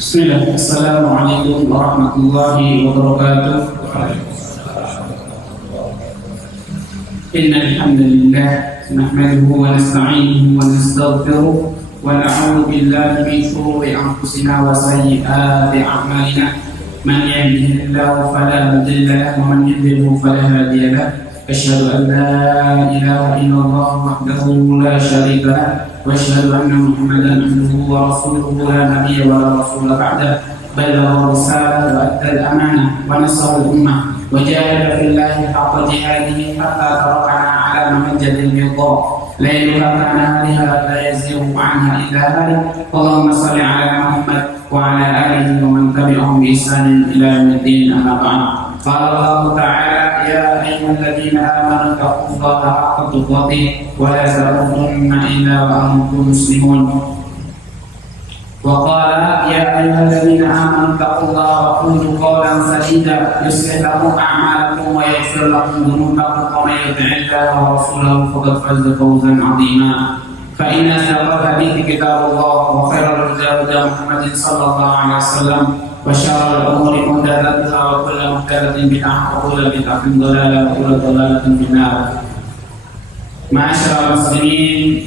Bismillah. Assalamualaikum warahmatullahi wabarakatuh. Innal hamdalillah nahmaduhu wa nasta'inuhu wa nastaghfiruh wa na'udzu billahi min shururi anfusina wa sayyiati a'malina. Man yahdihillahu fala mudilla lahu wa man yudlil fala hadiya lahu. Asyhadu an la ilaha illallah wahdahu la syarika lahu wa asyhadu anna Muhammadan abduhu wa rasuluhu la nabiyya wa la rasula ba'da. Ballagha risalata wa adda al-amanah wa nasara al-ummah wa jahada fillahi haqqa jihadihi hatta tarakana ala mahajjatil bayda lailuha kanahariha la yazighu anha illa halik. Allahumma shalli ala Muhammad wa ala alihi wa man tabi'ahum bi ihsanin ila yaumiddin. Amma ba'd. Qala Allah ta'ala ya ayyuhalladzina amanu taqullaha haqqa tuqatih wa la tamutunna illa wa antum muslimun. وقال يا أيها الذين آمنوا اتقوا الله وقولوا قولا سديدا يصلح لكم أعمالكم ويغفر لكم ذنوبكم ومن يطع الله ورسوله فقد فاز فوزا عظيما. فإن أصدق الحديث كتاب الله وخير الهدى هدى محمد صلى الله عليه وسلم وشر الأمور محدثاتها وكل محدثة بدعة وكل بدعة ضلالة وكل ضلالة في النار. Ma'asyiral muslimin,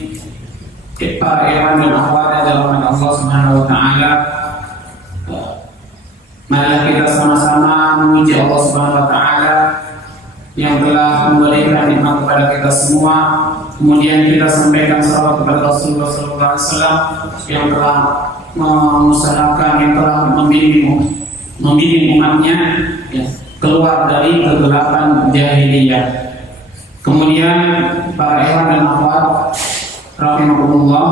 para ikhwan dan akhwat dalam Allah Subhanahu wa taala, marilah kita sama-sama memuji Allah Subhanahu wa taala yang telah memberikan nikmat kepada kita semua. Kemudian kita sampaikan salawat kepada Rasulullah sallallahu alaihi wasallam yang telah mengusahakan, yang telah membimbing umatnya ya, keluar dari kegelapan jahiliyah. Kemudian para ikhwan dan akhwat rahimahullah,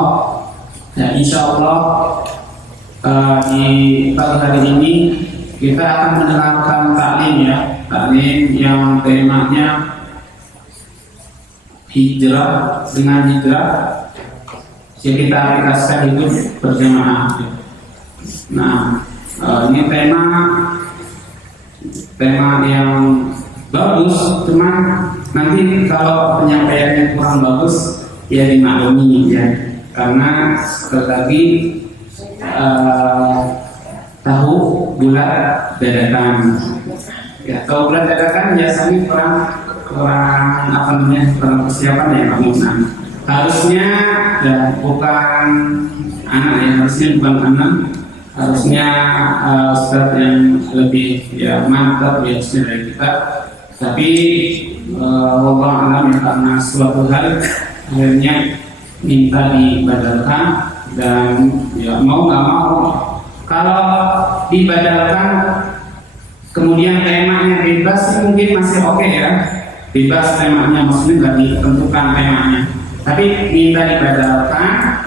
ya, insyaallah di pagi hari ini kita akan mendengarkan taklim yang temanya hijrah dengan hijrah yang kita aplikasikan hidup berjamaah. Nah, ini tema yang bagus, cuman nanti kalau penyampaiannya kurang bagus ya dimaklumi ya, karena sekali lagi tahu bulat dadakan ya, tahu bulat dadakan biasanya kurang persiapan ya Pak Musna. Harusnya ya bukan anak ya, harusnya Ustadz yang lebih ya mantap ya dari kita, tapi wallahu a'lam ya, karena suatu hal akhirnya minta dibadalkan, dan ya mau nggak mau kalau dibadalkan kemudian temanya bebas mungkin masih oke ya, bebas temanya, maksudnya nggak ditentukan temanya, tapi minta dibadalkan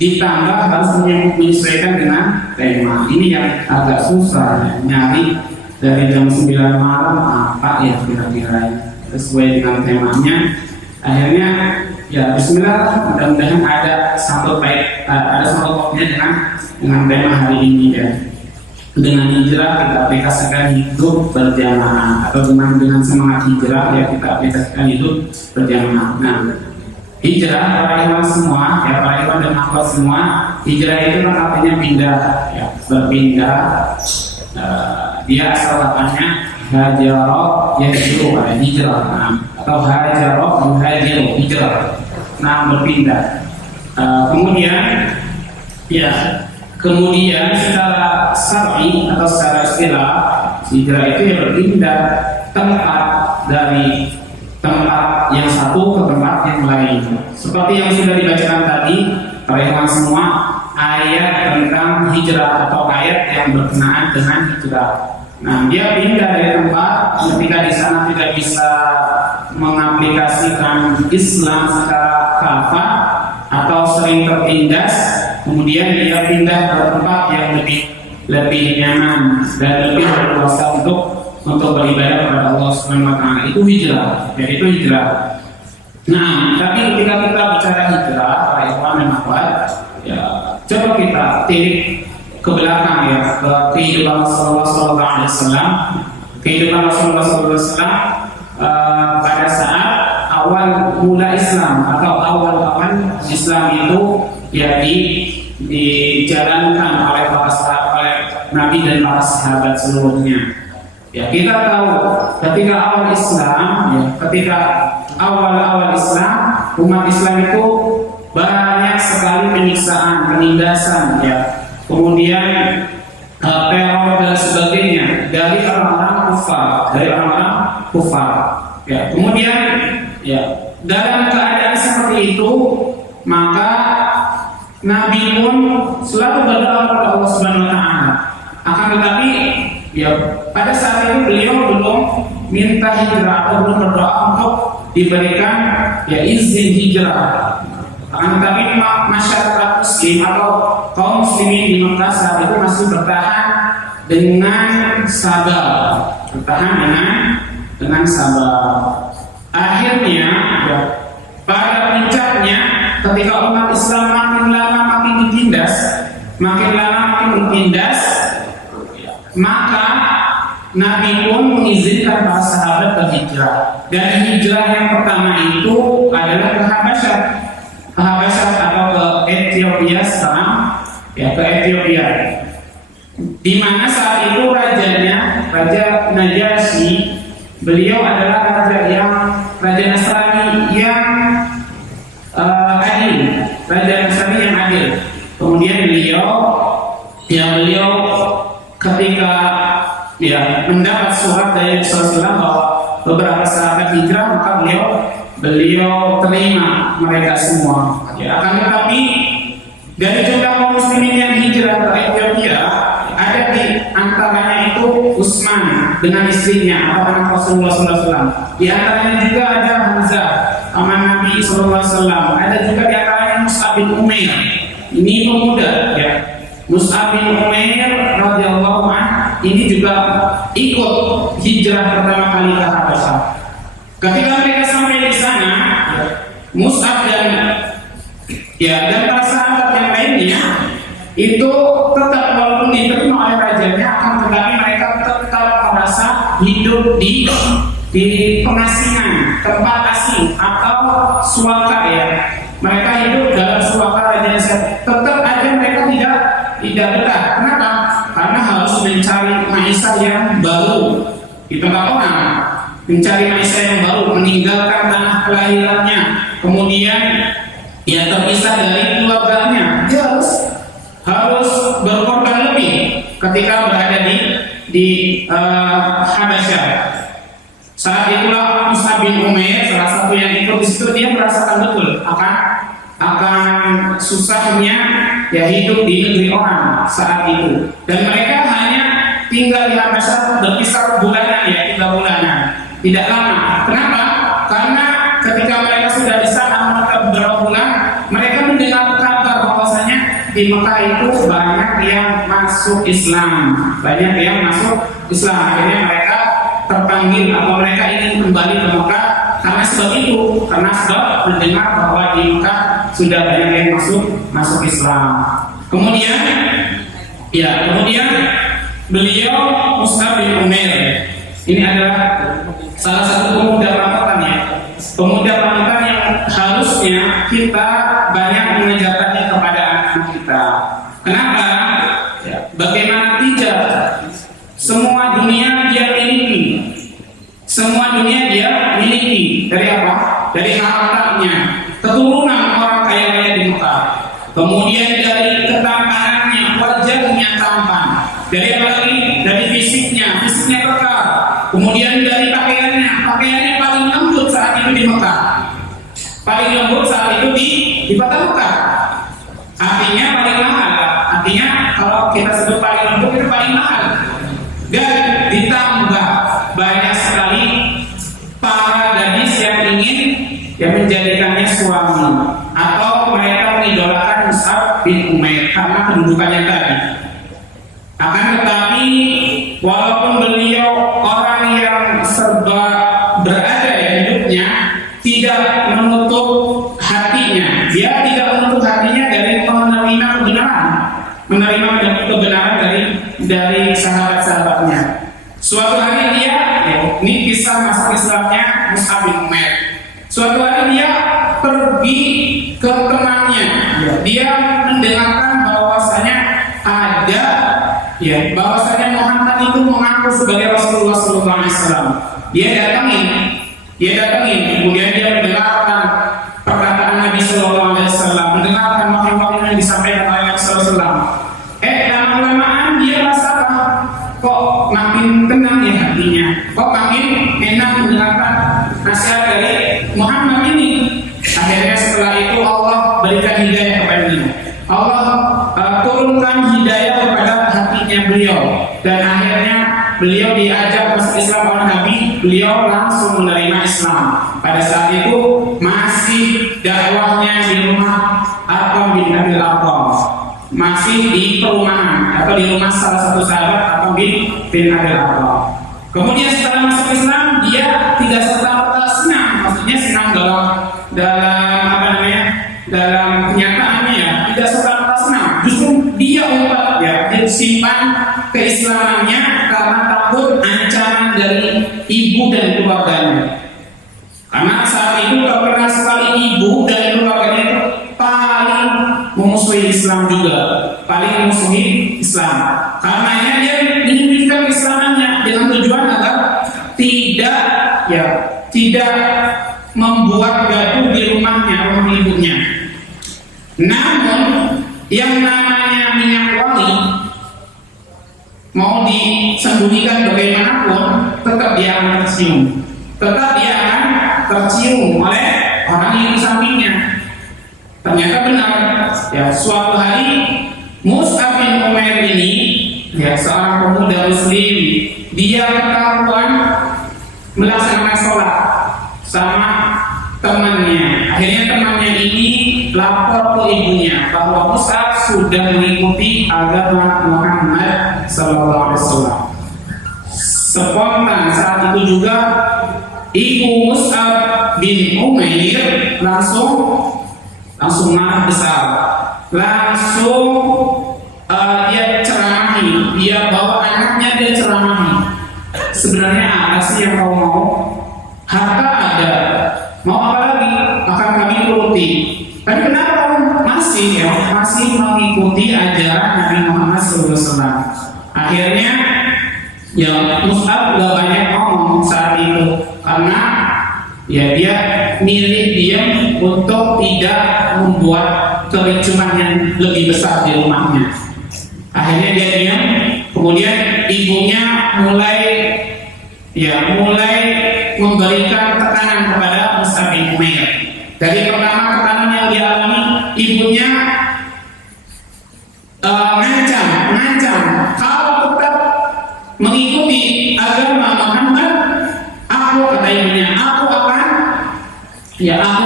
ditambah harus menyesuaikan dengan tema. Ini yang agak susah ya, nyari dari jam 9 malam apa ya kira-kira sesuai dengan temanya. Akhirnya ya bismillah, mudah-mudahan ada satu topiknya dengan tema hari ini ya. Dengan hijrah kita aplikasikan hidup berjamaah, atau dengan semangat hijrah ya kita aplikasikan hidup berjamaah. Nah, hijrah para ikhwan semua ya, para ikhwan dan akhwat semua, hijrah itu kan artinya pindah ya, berpindah. Dia asal katanya hajaro yahjiru, hijrah, atau hajaro yuhajiru, hijrah, nah berpindah. Kemudian secara syar'i atau secara istilah, hijrah itu ya berpindah tempat dari tempat yang satu ke tempat yang lain. Seperti yang sudah dibacakan tadi para semua, ayat tentang hijrah atau ayat yang berkenaan dengan hijrah. Nah, dia pindah dari tempat ketika di sana tidak bisa mengaplikasikan Islam secara kafah atau sering tertindas, kemudian dia pindah ke tempat yang lebih nyaman dan lebih berkuasa untuk beribadah kepada Allah Subhanahu wa taala. Itu hijrah. Jadi itu hijrah. Nah, tapi ketika kita bicara hijrah, para ikhwan dan akhwat, ya coba kita tilik ke belakang ya, ke kehidupan Rasulullah SAW. Kehidupan Rasulullah SAW pada saat awal mula Islam atau awal Islam itu ya dijalankan oleh para sahabat, oleh Nabi dan para sahabat seluruhnya. Ya, kita tahu ketika awal Islam, ya, ketika awal Islam, umat Islam itu banyak sekali penyiksaan, penindasan, ya, kemudian teror dan sebagainya dari orang-orang kufar, ya. Kemudian, ya, dalam keadaan seperti itu, maka Nabi pun selalu berdoa kepada Allah Subhanahu Wa Taala. Akan tetapi, ya, pada saat itu beliau belum minta hijrah atau belum berdoa untuk diberikan ya izin hijrah. Akan tetapi masyarakat Muslim atau kaum muslimin di Mekah saat itu masih bertahan dengan sabar, dengan sabar. Akhirnya, ya, pada puncaknya ketika umat Islam makin lama makin ditindas, maka Nabi pun mengizinkan para sahabat berhijrah. Dan hijrah yang pertama itu adalah ke Habasyah atau ke Ethiopia sekarang, ya, ke Ethiopia. Di mana saat itu Raja Najasyi, beliau adalah Raja Nasrani yang adil, Kemudian beliau ketika mendapat surat dari Rasulullah bahwa beberapa sahabat hijrah, maka beliau terima mereka semua. Ya, akan tetapi dari jumlah kaum muslimin yang hijrah ke Ethiopia, ada di antaranya itu Utsman dengan istrinya atau anak Rasulullah SAW. Di antaranya juga ada Hamzah, paman Nabi SAW. Ada juga di antaranya Mus'ab bin Umair. Ini pemuda, ya. Mus'ab bin Umair radhiyallahu anhu ini juga ikut hijrah pertama kali ke Habasyah. Ketika mereka sampai di sana, Mus'ab dan para sahabat yang lainnya itu tetap walaupun diterima oleh rajanya, akan tetapi mereka tetap merasa hidup di pengasingan, tempat asing atau suaka, ya. Mereka hidup dalam suaka raja. Tetap aja mereka tidak betah. Kenapa? Karena harus mencari maisha yang baru. Itu nggak orang mencari maisha yang baru, meninggalkan tanah kelahirannya, kemudian ya terpisah dari keluarganya. Dia harus berkorban lebih ketika berada di Habasyah. Saat itulah Mus'ab bin Umair, salah satu yang ikut di situ, dia merasakan betul akan susahnya ya hidup di negeri orang saat itu. Dan mereka hanya tinggal di Habasyah berkisar bulanan, ya, 3 bulanan, tidak lama. Kenapa? Karena ketika mereka sudah di sana beberapa bulan, mereka mendengar kabar bahwasanya di Mekah itu banyak yang masuk Islam. Akhirnya mereka terpanggil atau mereka ingin kembali ke Mekah karena sebab mendengar bahwa di Mekah sudah banyak yang masuk Islam. Kemudian beliau Mus'ab bin Umair ini adalah salah satu pemuda panutan yang harusnya kita banyak mengajarkannya kepada anak kita. Kenapa? Ya, bagaimana tidak? Semua dunia dia miliki. Dari apa? Dari hartanya, keturunan orang kaya di Mekah. Kemudian dari ketampanannya, wajahnya tampan. Dari apa lagi? Dari fisiknya kekal. Kemudian dari pakaiannya paling lembut saat itu di Mekah. Paling lembut saat itu di kota Mekah. Artinya paling mahal. Artinya kalau kita sebut paling lembut itu paling mahal. Dan ditambah banyak sekali para gadis yang ingin menjadikannya suami, atau mereka mengidolakan Mus'ab bin Umair karena kedudukannya tadi. Akan tetapi walaupun beliau orang yang serba berada ya hidupnya, tidak menutup hatinya. Dia tidak menutup hatinya dari menerima kebenaran dari sahabat-sahabatnya. Suatu hari ini kisah masa Islamnya Mus'ab bin Umair. Suatu hari dia pergi ke temannya, dia mendengarkan bahwasanya ada, bahwasanya Muhammad itu mengaku sebagai Rasulullah SAW. Dia datangin, kemudian dia mendengarkan perkataan Nabi SAW, mendengarkan wahyu-wahyu yang disampaikan oleh Nabi SAW. Lama-lamaan dia rasakan kok makin tenang ya hatinya, kok makin enak mendengarkan nasihat dari Muhammad ini. Akhirnya setelah itu Allah berikan hidayah kepada dia. Allah turunkan hidayah kepada hatinya beliau, dan akhirnya beliau diajak masuk Islam oleh Nabi. Beliau langsung menerima Islam. Pada saat itu masih dakwahnya di rumah Arqam bin Abil Arqam, masih di perumahan atau di rumah salah satu sahabat Arqam bin Abil Arqam. Kemudian setelah masuk Islam, dia tidak serta-merta senang, maksudnya senang dalam kenyataannya ya, tidak serta-merta senang. Justru dia dia simpan keislamannya karena takut ancaman dari ibu dan keluarganya. Karena saat itu terkenal sekali ibu dan keluarganya itu paling memusuhi Islam juga, paling memusuhi Islam. Karenanya dia menyembunyikan keislamannya dengan tujuan agar tidak membuat gaduh di rumah ibunya. Namun yang namanya minyak wangi mau disembunyikan bagaimanapun, tetap dia akan tercium oleh orang yang di sampingnya. Ternyata benar, suatu hari Mus'ab bin Umair ini, seorang pemuda Muslim, dia ketahuan melaksanakan sholat sama temannya. Akhirnya temannya ini lapor ke ibunya bahwa Mus'ab sudah mengikuti agama Muhammad SAW. Spontan saat itu juga ibu Mus'ab bin Umair langsung marah besar, langsung dia ceramahi, dia bawa anaknya, dia ceramahi. Sebenarnya apa sih yang kau mau? Harta ada, mau apa lagi? Akan kami turuti. Tapi kenapa masih mengikuti ajaran Nabi Muhammad SAW? Akhirnya Mus'ab gak banyak ngomong saat itu, karena dia milih diam untuk tidak membuat kericuhan yang lebih besar di rumahnya. Akhirnya dia diam. Kemudian ibunya mulai memberikan tekanan kepada Mus'ab bin Umair. Dari pertama tekanan yang dia alami, ibunya mengancam kalau tetap mengikuti agama Muhammad, kata ibunya, aku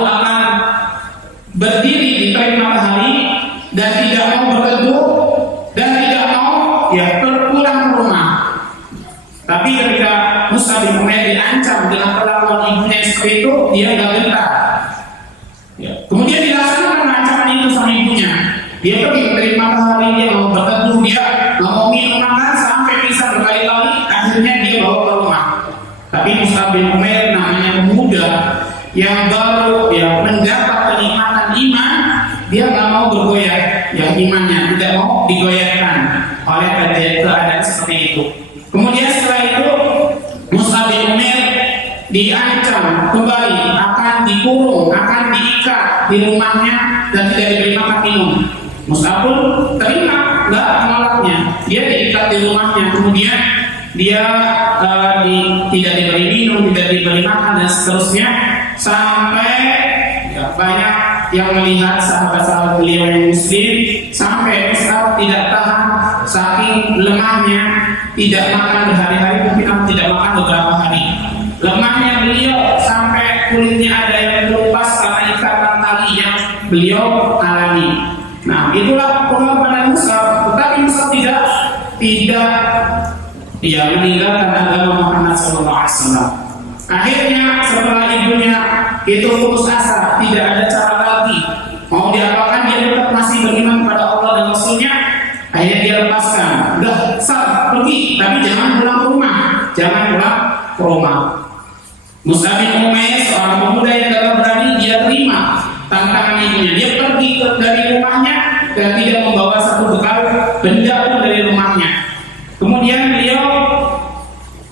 akan berdiri di terik matahari dan tidak mau berteduh dan tidak mau pulang ke rumah. Tapi ketika Mus'ab bin Umair diancam dengan perlakuan ibunya seperti itu, dia gak gentar. Kemudian dilaksanakan ancaman itu sama ibunya. Dia pergi ke terik matahari, dia mau berteduh, dia mau minum makan sampai bisa berkali-kali. Akhirnya dia bawa ke rumah. Tapi Mus'ab bin Umair namanya pemuda yang baru mendapat kenikmatan iman, dia nggak mau bergoyah, imannya tidak mau digoyahkan oleh keadaan seperti itu. Kemudian setelah itu Mus'ab bin Umair diancam kembali, akan dikurung, akan diikat di rumahnya dan tidak diberi makan minum. Mus'ab pun terima, nggak menolaknya. Dia diikat di rumahnya, kemudian dia tidak diberi minum, tidak diberi makan dan seterusnya, sampai banyak yang melihat sahabat-sahabat beliau yang Muslim, sampai Mus'ab tidak tahan saking lemahnya, tidak makan berhari-hari, mungkin tidak makan beberapa hari. Lemahnya beliau sampai kulitnya ada yang terlepas karena ikatan tali yang beliau alami. Nah, itulah pengorbanan Mus'ab. Tetapi Mus'ab tidak meninggalkan agama Muhammad SAW. Akhirnya setelah ibunya itu putus asa, tidak ada cara lagi, mau diapakan, dia tetap masih beriman kepada Allah dan Rasulnya. Akhirnya dia lepaskan, udah pergi, tapi jangan pulang ke rumah. Mus'ab bin Umair, seorang pemuda yang dalam ibunya. Dia pergi dari rumahnya dan tidak membawa satu bekal benda pun dari rumahnya. Kemudian beliau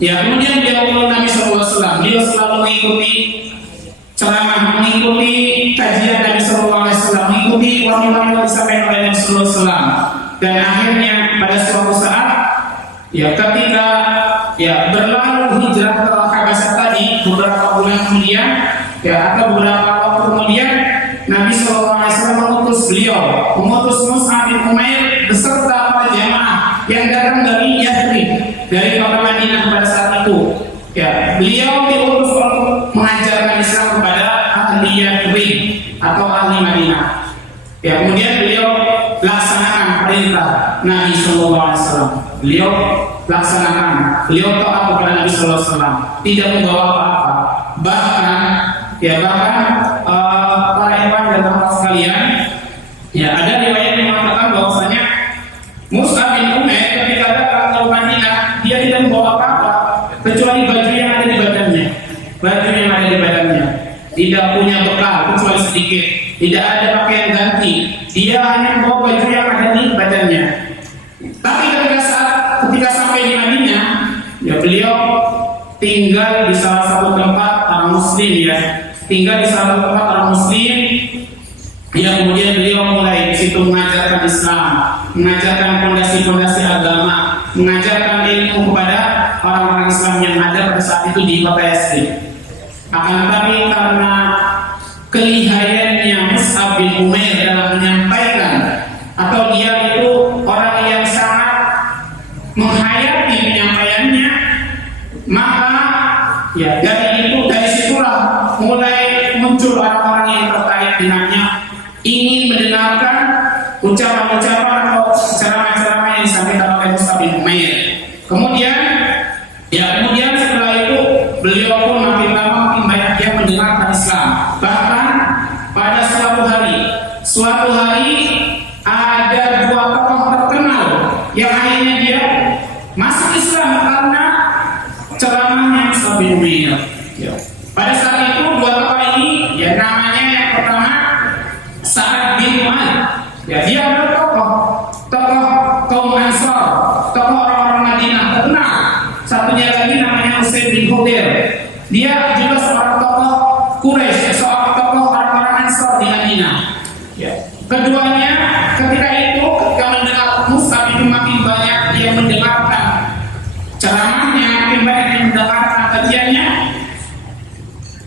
Nabi SAW, beliau selalu mengikuti ceramah, mengikuti kajian Nabi SAW, mengikuti wahyu-wahyu yang disampaikan oleh Nabi SAW. Dan akhirnya pada suatu saat, ketika berlalu hijrah ke Habasyah tadi beberapa bulan kemudian, atau beberapa waktu kemudian, Nabi SAW mengutus Mus'ab bin Umair beserta para jamaah yang datang dari Yathrib, dari kota Madinah pada saat itu. Beliau diutus untuk mengajarkan Islam kepada ahli Yathrib atau ahli Madinah. Kemudian beliau laksanakan perintah Nabi SAW. Beliau taat kepada Nabi SAW, tidak membawa apa-apa. Bahkan para ikhwan dan teman sekalian, ada riwayat yang mengatakan bahwasanya Mus'ab bin Umair ketika datang ke Madinah, dia tidak membawa apa-apa kecuali baju yang ada di badannya. Tidak punya bekal kecuali sedikit, tidak ada pakaian ganti. Dia hanya membawa baju yang ada di badannya. Tapi ketika sampai di Madinah, beliau tinggal di salah satu tempat orang Muslim, kemudian beliau mulai di situ mengajarkan Islam, mengajarkan fondasi-fondasi agama, mengajarkan ilmu kepada orang-orang Islam yang ada pada saat itu di kota Yathrib. Akan tetapi karena kelihayannya Mus'ab bin Umair dalam menyampaikan, atau dia itu orang yang sangat menghayati penyampaiannya, maka dari situlah mulai muncul orang-orang yang tertarik dengannya, ingin mendengarkan ucapan-ucapan atau ceramah-ceramah yang disampaikan oleh Mus'ab bin Umair. Kemudian setelah itu beliau pun makin lama makin banyak yang mendengarkan Islam. Bahkan pada suatu hari ada dua tokoh terkenal yang akhirnya dia masuk Islam karena ceramahnya Mus'ab bin Umair. Pada saat itu dua tokoh ini, namanya yang pertama Sa'ad bin Mu'adz. Dia adalah tokoh kaum Ansar, tokoh orang-orang Madinah terkenal. Satunya lagi namanya Usaid bin Khudair. Dia juga seorang tokoh Quraisy, seorang tokoh orang-orang Ansar di Madinah. Keduanya ketika mendengar Mus'ab itu makin banyak yang mendengarkan ceramahnya, makin banyak yang mendengarkan kajiannya.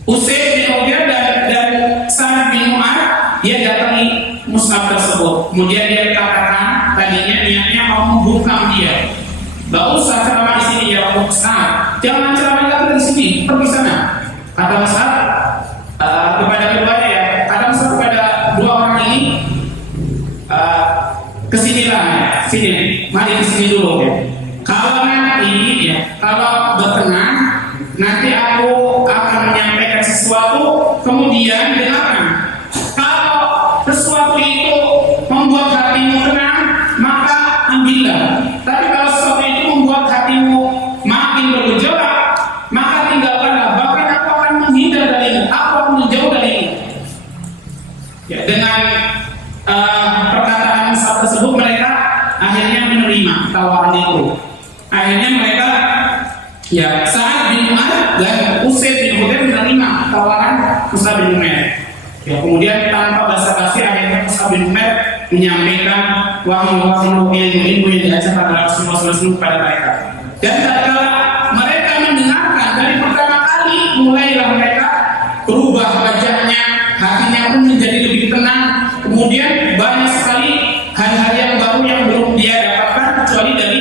Usaid bin Khudair dan Sa'ad bin Mu'adz, dia datangi Mus'ab tersebut. Kemudian dia katakan, tadinya niatnya mau membungkam dia. Gak usah ceramah di sini ya Mus'ab, jangan ceramah lagi di sini, pergi sana. Kata Mus'ab kepada keduanya, kata Mus'ab kepada dua orang ini, sini, mari kesini dulu. Kalau nanti kalau berkenan, nanti aku akan menyampaikan sesuatu, kemudian dengarkan. Kalau sesuatu itu membuat hatimu tenang, maka ambillah. Tapi kalau sesuatu itu membuat hatimu makin bergejolak, maka tinggalkanlah. Bahkan aku akan menghindar darimu, aku akan menjauh darimu. Dengan perkataan Mus'ab tersebut, mereka akhirnya menerima tawaran itu. Akhirnya mereka Sa'ad bin Mu'adz dan Usaid bin Khudair menerima tawaran Mus'ab bin Umair. Kemudian tanpa basa-basi akhirnya Mus'ab bin Umair menyampaikan wahyu-wahyu ilmu yang diajarkan oleh Rasulullah SAW kepada mereka. Dan tatkala mereka mendengarkan dari pertama kali, mulailah mereka berubah wajahnya, hatinya pun menjadi lebih tenang. Kemudian banyak sekali hal-hal yang baru yang belum dia dapatkan kecuali dari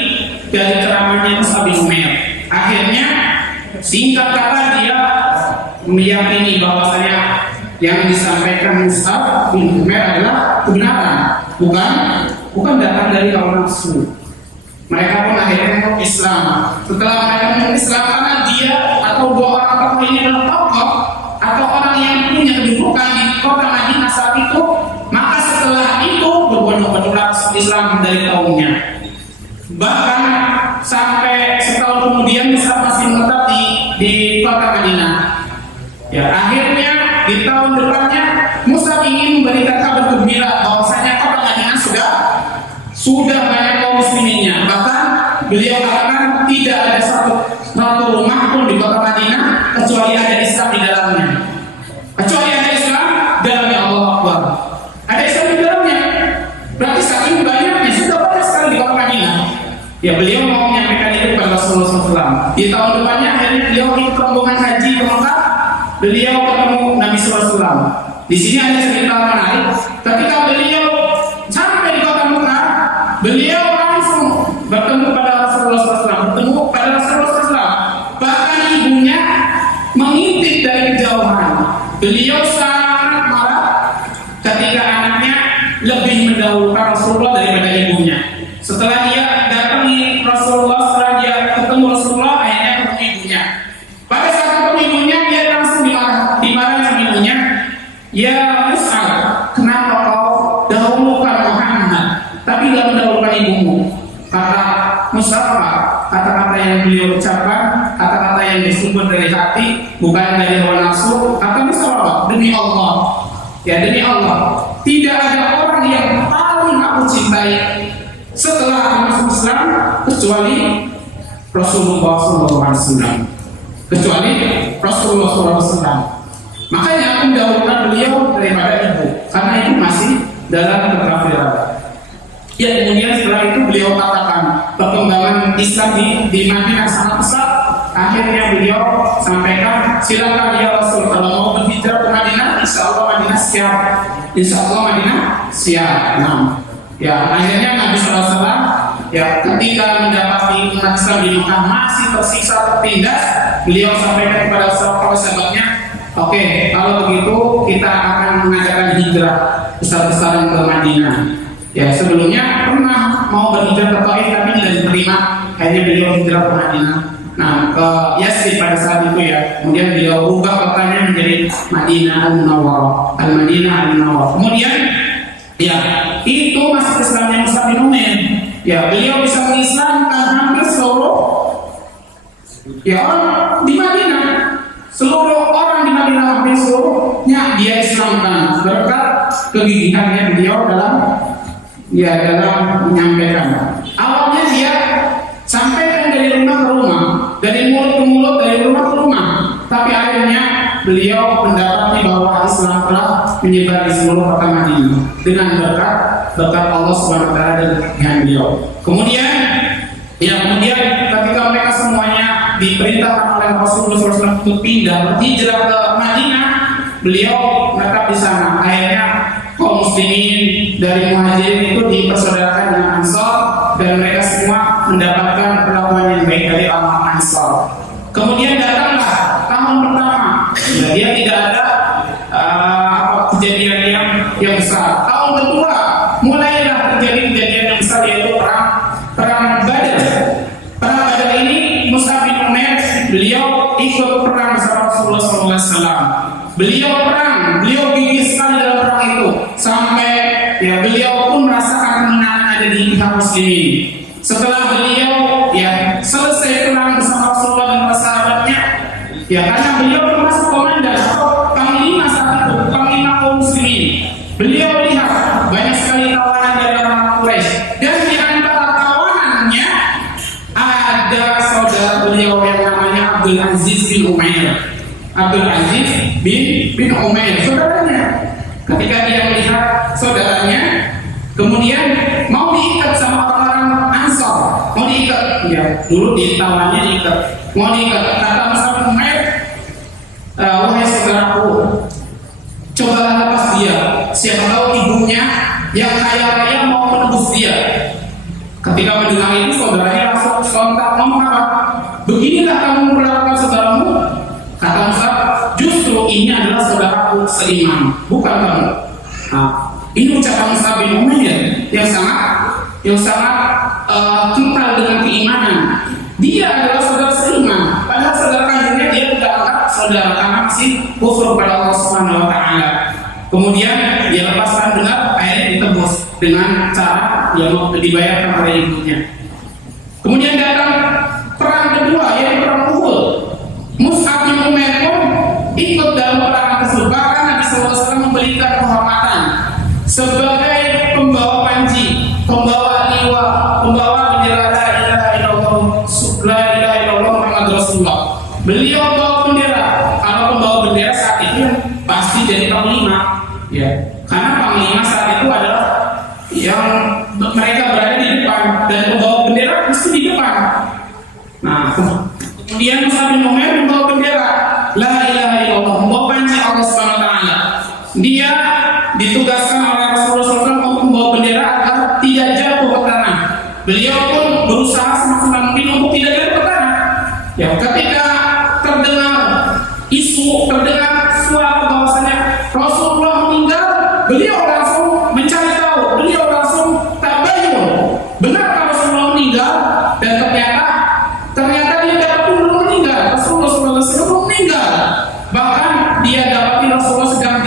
ceramahnya Mus'ab bin Umair. Akhirnya singkat kata dia meyakini bahwasanya yang disampaikan Mus'ab bin Umair adalah kebenaran, bukan datang dari hawa nafsu. Mereka pun akhirnya masuk Islam. Setelah mereka masuk Islam, karena dia atau dua orang tokoh ini adalah tokoh atau orang yang punya kedudukan di kota Madinah saat itu, maka setelah itu berbondong-bondong masuk Islam dari kaumnya. Bahkan sampai setahun kemudian Mus'ab masih menetap di kota Madinah. Akhirnya di tahun depannya Mus'ab ingin ingin memberikan kabar gembira bahwasanya kota Madinah sudah banyak kaum musliminnya. Bahkan beliau katakan tidak ada satu rumah pun di kota Madinah kecuali ada Islam di dalamnya. Kecuali ada Islam dalamnya. Allah Akbar. Ada Islam di dalamnya. Berarti saking banyaknya, sudah banyak sekali di kota Madinah. Ya, beliau mau menyampaikan itu kepada Rasulullah SAW. Di tahun depannya akhirnya beliau ikut rombongan haji ke Mekah. Beliau ketemu Nabi SAW. Di sini ada cerita menarik. Ketika beliau sampai di kota Mekah, beliau langsung bertemu pada Rasulullah SAW. Bahkan ibunya mengintip dari kejauhan. Beliau sangat marah ketika anaknya lebih mendahulukan Rasulullah daripada ibunya. Setelah dia datangi Rasulullah, setelah dia ketemu Rasulullah, akhirnya ketemu ibunya. Pada saat ketemu ibunya, dia langsung dimarahi sama ibunya. Ya Mus'ab, kenapa kau dahulukan Muhammad, tapi tidak mendahulukan ibumu? Kata Mus'ab, kata-kata yang beliau ucapkan, kata-kata yang bersumber dari hati, bukan dari hawa nafsu. Kata Mus'ab, demi Allah, ya demi Allah, tidak ada orang yang paling aku cintai setelah masuk Islam kecuali Rasulullah SAW. Kecuali Rasulullah SAW. Makanya aku mendahulukan beliau daripada ibu, karena itu masih dalam kekafiran. Ya, kemudian setelah itu beliau katakan perkembangan Islam di Madinah sangat pesat. Akhirnya beliau sampaikan, silakan ya Rasul, kalau mau berhijrah ke Madinah, insya Allah Madinah siap. Insya Allah Madinah siap. Nah, ya akhirnya Nabi SAW ya ketika mendapati umat Islam di Mekah masih tersiksa tertindas, beliau sampaikan kepada sahabat-sahabatnya, oke, kalau begitu kita akan mengadakan hijrah besar-besaran ke Madinah. Ya, sebelumnya pernah mau berhijrah ke Taif tapi tidak diterima, akhirnya beliau hijrah ke Madinah. Nah, ke Yasrib pada saat itu ya. Kemudian beliau ubah kotanya menjadi Madinah Al-Munawwarah, Al-Madinah Al-Munawwarah. Kemudian ya, itu masuk Islamnya Mus'ab bin Umair. Ya, beliau bisa mengislamkan hampir seluruh ya orang di Madinah. Seluruh orang di Madinah hampir seluruhnya dia Islamkan berkat kegigihannya beliau dalam menyampaikan. Awalnya dia sampaikan dari rumah ke rumah, dari mulut ke mulut, dari rumah ke rumah. Tapi akhirnya beliau mendapati bahwa Islam telah menyebar di seluruh kota Madinah dengan berkat Allah Subhanahu wa taala dan beliau. Kemudian ketika mereka semuanya diperintahkan oleh Rasulullah SAW untuk pindah berhijrah ke Madinah, beliau menetap di sana. Akhirnya kaum muslimin dari Muhajirin itu dipersaudarakan dengan Ansar dan mereka semua mendapatkan perlakuan yang baik dari orang Ansar. Kemudian datanglah tahun pertama, ya, dia tidak ada kejadian yang besar. Tahun kedua mulailah terjadi kejadian yang besar, yaitu perang Badar. Perang Badar ini Mus'ab bin Umair beliau ikut perang bersama Rasulullah SAW. Beliau gigih sekali dalam perang itu sampai ya beliau pun merasakan kemenangan ada di pihak muslimin. Setelah beliau ya selesai perang bersama Rasulullah dan para sahabatnya, ya karena beliau termasuk komandan atau panglima saat itu, panglima kaum muslimin. Beliau melihat banyak sekali tawanan dari orang Quraisy, dan di antara tawanannya ada saudara beliau yang namanya Abdul Aziz bin Umair. Abdul Aziz bin Umair, saudaranya. Ketika dia melihat saudaranya, kemudian mau diikat sama orang-orang Ansar, mau diikat, ya dulu ditawannya diikat, mau diikat. Kata Mus'ab bin Umair, wahai saudaraku, cobalah lepas dia. Siapa tahu ibunya yang kaya raya mau menebus dia. Ketika mendengar itu, saudaranya langsung sontak ngomong apa? Beginilah kamu memperlakukan saudaramu? Kata Mus'ab, justru ini adalah saudaraku seiman, bukan kamu. Nah, ini ucapan Mus'ab bin Umair yang sangat kental dengan keimanan. Dia adalah saudara seiman, padahal saudara kandungnya dia tidak anggap saudara karena masih kufur pada Allah Subhanahu wa taala. Kemudian dia lepaskan dengar, akhirnya ditebus dengan cara yang dibayarkan oleh ibunya. Kemudian datang perang kedua, yaitu perang Uhud. Mus'ab bin Umair pun ikut dalam peperangan tersebut. Bahkan Nabi SAW memberikan kehormatan sebagai pembawa panji, pembawa liwa, pembawa bendera la ilaha illallah, la ilaha illallah Muhammad Rasulullah. Beliau bawa bendera. Kalau pembawa bendera saat itu pasti jadi panglima, ya. Karena panglima saat itu adalah yang mereka berada di depan dan pembawa bendera mesti di depan. Nah, kemudian Mus'ab bin Umair membawa bendera la ilaha illallah, membawa panji Allah Subhanahu wa taala. Dia ditugaskan oleh Rasulullah SAW untuk membawa bendera agar tidak jatuh ke tanah. Beliau pun berusaha semaksimal mungkin untuk tidak jatuh ke tanah. Ya, ketika terdengar isu, terdengar suara bahwasanya Rasulullah meninggal, beliau langsung mencari tahu, beliau langsung tabayun, benarkah Rasulullah meninggal? Dan ternyata dia dapati belum meninggal. Rasulullah SAW belum meninggal. Bahkan dia dapati Rasulullah sedang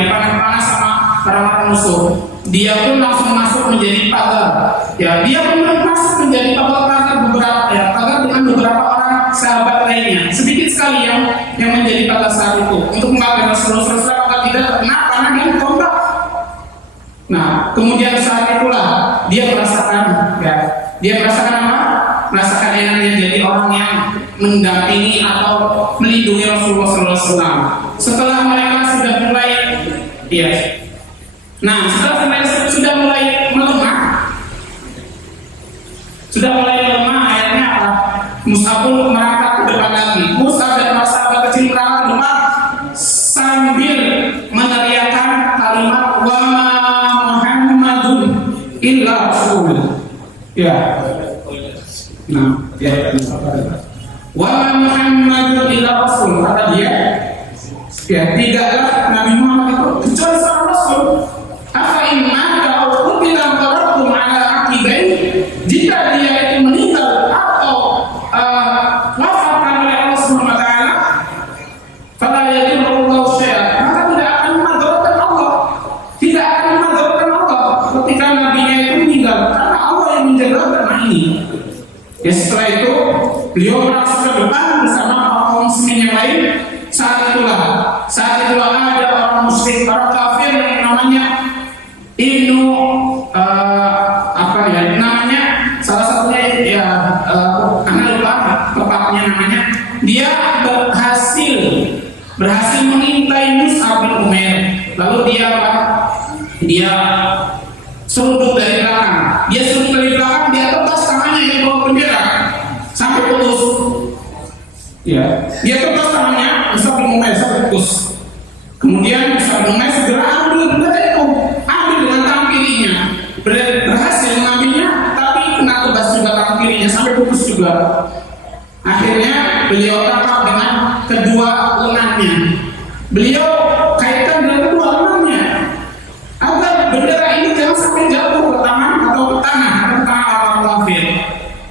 dipanah sama para musuh. Dia pun langsung masuk menjadi pagar. Ya, dia pun masuk menjadi pagar dengan beberapa orang sahabat lainnya. Sedikit sekali yang menjadi pagar saat itu untuk mengagar Rasulullah SAW agar tidak terkena panah dan tombak. Nah, kemudian saat itulah dia merasakan apa? Merasakan enaknya jadi orang yang mendampingi atau melindungi Rasulullah SAW. Setelah mereka sudah mulai, setelah mereka sudah mulai melemah, akhirnya apa? Mus'ab pun merangkak ke depan lagi. Mus'ab dan sahabat kecil merangkak ke depan sambil meneriakkan kalimat wa ma Muhammadun illa rasul. Wa ma Muhammadun illa rasul, kata dia. Tidaklah Nabi Muhammad itu kecuali seorang rasul. Afa imma ta'awud bilang tarakum ala aqibain, jika dia itu meninggal atau wafatkan oleh Allah Subhanahu wa taala, fala yadurullahu syai'an, maka tidak akan mengadakan Allah. Tidak akan mengadakan Allah ketika nabinya itu meninggal, karena Allah yang menjaga agama ini. Ya, setelah itu beliau merasa ke depan bersama kaum muslimin yang lain. Saat itulah ada orang musyrik, orang kafir yang namanya salah satunya karena lupa tepatnya namanya, dia berhasil mengintai Mus'ab bin Umair. Lalu dia seruduk dari belakang. Dia tebas tangannya yang bawa bendera sampai putus. Dia tebas tangannya Mus'ab bin Umair sampai putus. Kemudian Mus'ab bin Umair segera ambil bendera itu, ambil dengan tangan kirinya. Berhasil mengambilnya, tapi kena tebas juga tangan kirinya sampai putus juga. Akhirnya beliau tangkap dengan kedua lengannya. Beliau kaitkan dengan kedua lengannya agar bendera ini jangan sampai jatuh ke tangan atau ke tanah orang kafir.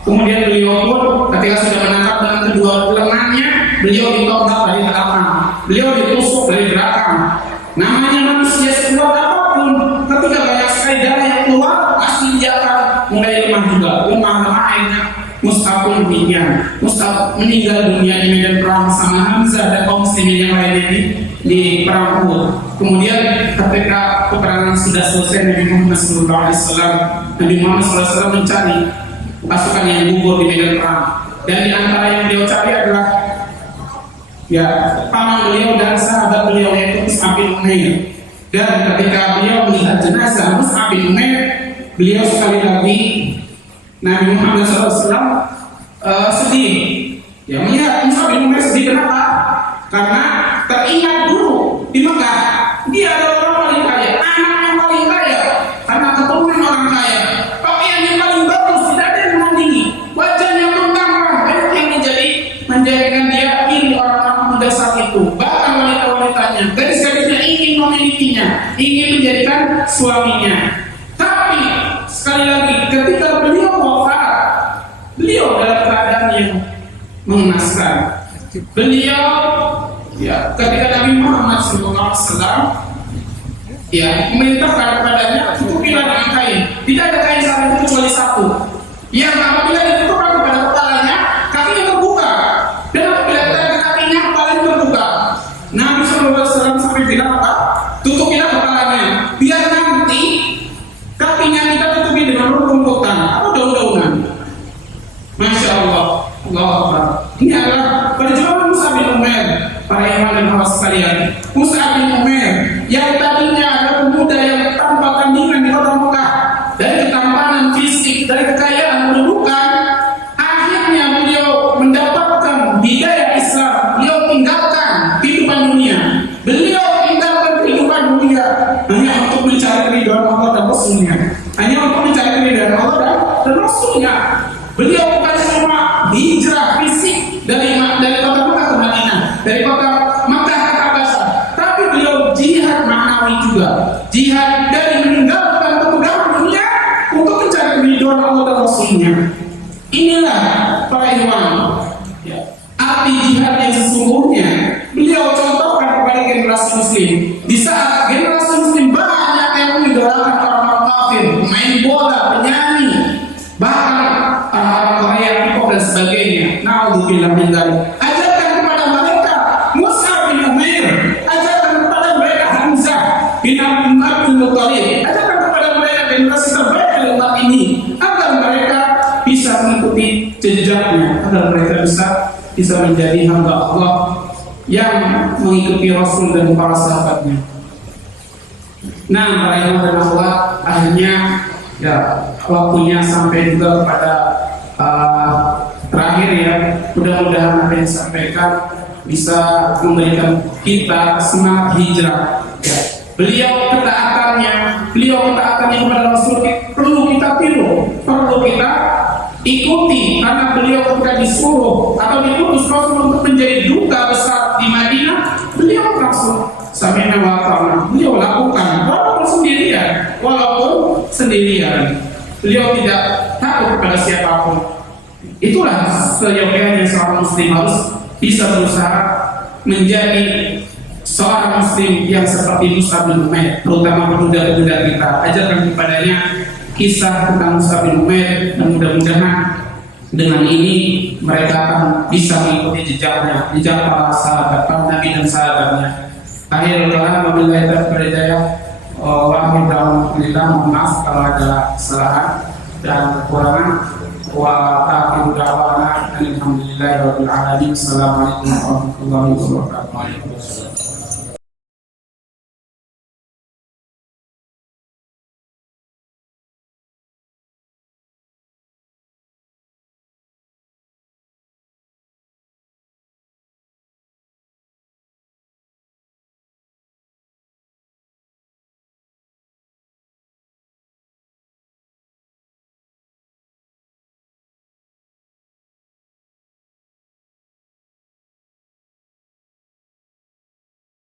Kemudian beliau pun ketika sudah menangkap dengan kedua lengannya, beliau ditongkat dari belakang, beliau ditusuk dari belakang. Namanya manusia sekuat apapun, ketika banyak sekali darah yang keluar, pasti dia akan mulai lemah juga. Akhirnya Mus'ab pun demikian. Mus'ab meninggal dunia di medan perang sama Hamzah dan kaum muslimin yang lainnya di perang Uhud. Kemudian ketika peperangan sudah selesai, Nabi Muhammad SAW mencari pasukan yang gugur di medan perang. Dan di antara yang beliau cari adalah paman beliau dan sahabat beliau, yaitu Mus'ab bin Umair. Dan ketika beliau melihat jenazah Mus'ab bin Umair, beliau sekali lagi Nabi Muhammad SAW sedih. Melihat Mus'ab bin Umair sedih, kenapa? Karena teringat dulu di Mekah dia adalah orang paling kaya, anak yang paling kaya, karena keturunan orang kaya. Pakaian yang paling bagus, tidak ada yang menandingi. Wajahnya pun tampan, banyak yang menjadikan dia iri orang-orang muda saat itu. Bahkan wanita-wanitanya, gadis-gadisnya ingin memilikinya, ingin menjadikan suaminya. Tapi sekali lagi, ketika beliau wafat, beliau dalam keadaan yang mengenaskan. Beliau ketika Nabi Muhammad SAW memerintahkan kepadanya, tutupilah dengan kain. Tidak ada kain saat itu kecuali satu, yang apabila ditutupkan kepada kepalanya, kakinya terbuka, dan apabila tidak ada kakinya, kepalanya terbuka. Nabi bilang apa? Tutupilah kepalanya, biar nanti kakinya kita tutupi dengan rumputan atau daun-daunan. Masya Allah, Allah Akbar. Ini adalah perjuangan Mus'ab bin Umair, para iman dan awas sekalian. Mus'ab bin Umair yang tadinya adalah pemuda yang tanpa tandingan di kota Mekah, dari ketampanan fisik, dari kekayaan kedudukan, akhirnya beliau mendapatkan hidayah Islam. Beliau tinggalkan kehidupan dunia, beliau tinggalkan kehidupan dunia hanya untuk mencari ridha Allah dan Rasulnya, hanya untuk mencari ridha Allah dan Rasulnya. Beliau bukan cuma hijrah fisik dari kota Mekah ke Madinah, dari kota Mekah ke Habasyah, tapi beliau jihad maknawi juga, jihad dari meninggalkan kemegahan dunia untuk mencari ridha Allah dan Rasulnya. Inilah para ikhwan, ya, arti jihad yang sesungguhnya. Beliau contohkan kepada generasi Muslim di saat generasi Muslim banyak yang mengidolakan orang-orang kafir, main bola, penyanyi, bahkan orang-orang Korea, K-pop dan sebagainya. Naudzubillah min dzalik. Ajarkan kepada mereka Mus'ab bin Umair, ajarkan kepada mereka Hamzah bin Abdul Muttalib, ajarkan kepada mereka generasi terbaik dari umat ini, agar mereka bisa mengikuti jejaknya, agar mereka bisa menjadi hamba Allah yang mengikuti Rasul dan para sahabatnya. Nah, para ikhwan dan akhwat, akhirnya ya waktunya sampai juga kepada terakhir ya. Mudah-mudahan apa yang disampaikan bisa memberikan kita semangat hijrah. Ya. Beliau ketaatannya kepada Rasul perlu kita tiru, perlu kita ikuti, karena beliau ketika disuruh atau diutus Rasul untuk menjadi duta besar di Madinah, beliau langsung sami'na wa ata'na, beliau lakukan walaupun sendirian. Beliau tidak takut kepada siapapun. Itulah seyogyanya seorang muslim harus bisa berusaha menjadi seorang muslim yang seperti Mus'ab bin Umair, terutama pemuda-pemuda kita. Ajarkan kepadanya kisah tentang Mus'ab bin Umair, dan mudah-mudahan dengan ini mereka akan bisa mengikuti jejaknya, jejak para sahabat, para nabi dan sahabatnya. Akhirul kalam, wabillahi taufiq wal hidayah. Alhamdulillah, mohon maaf kalau ada kesalahan dan kekurangan. Wa akhiru da'wana alhamdulillahi rabbil alamin. Assalamualaikum warahmatullahi wabarakatuh.